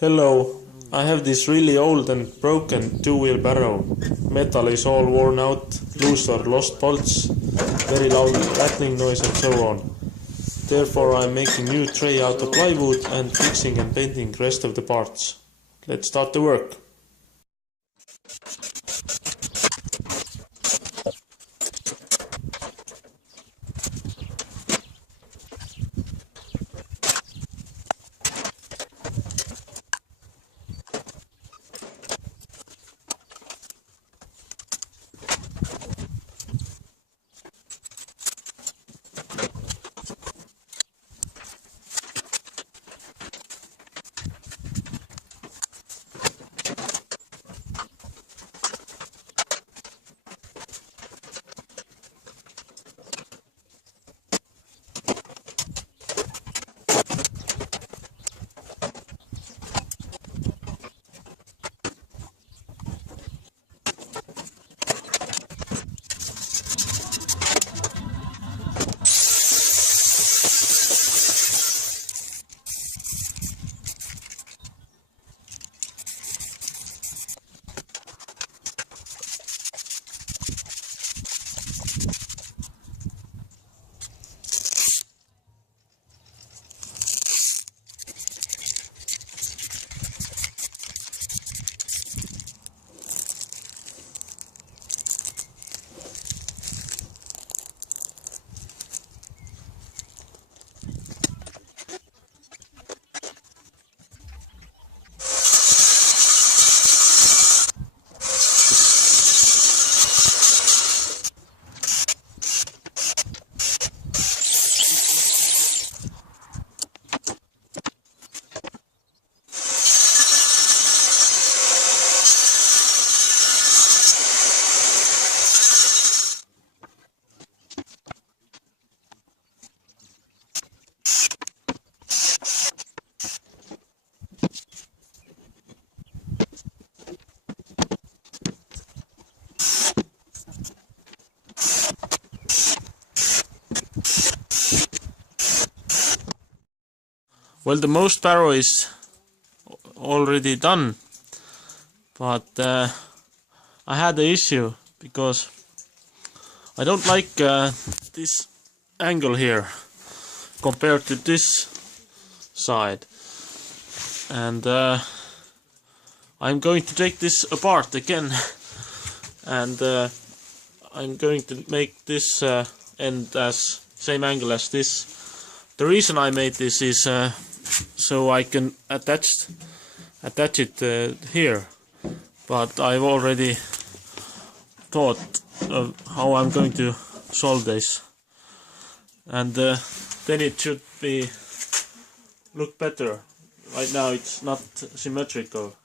Hello, I have this really old and broken two-wheel barrow. Metal is all worn out, loose or lost bolts, very loud rattling noise and so on. Therefore I am making new tray out of plywood and fixing and painting rest of the parts. Let's start the work. Well, the most barrow is already done, but I had an issue because I don't like this angle here compared to this side, and I'm going to take this apart again and I'm going to make this end as same angle as this. The reason I made this is so I can attach it here, but I've already thought of how I'm going to solve this, and then it should look better. Right now it's not symmetrical.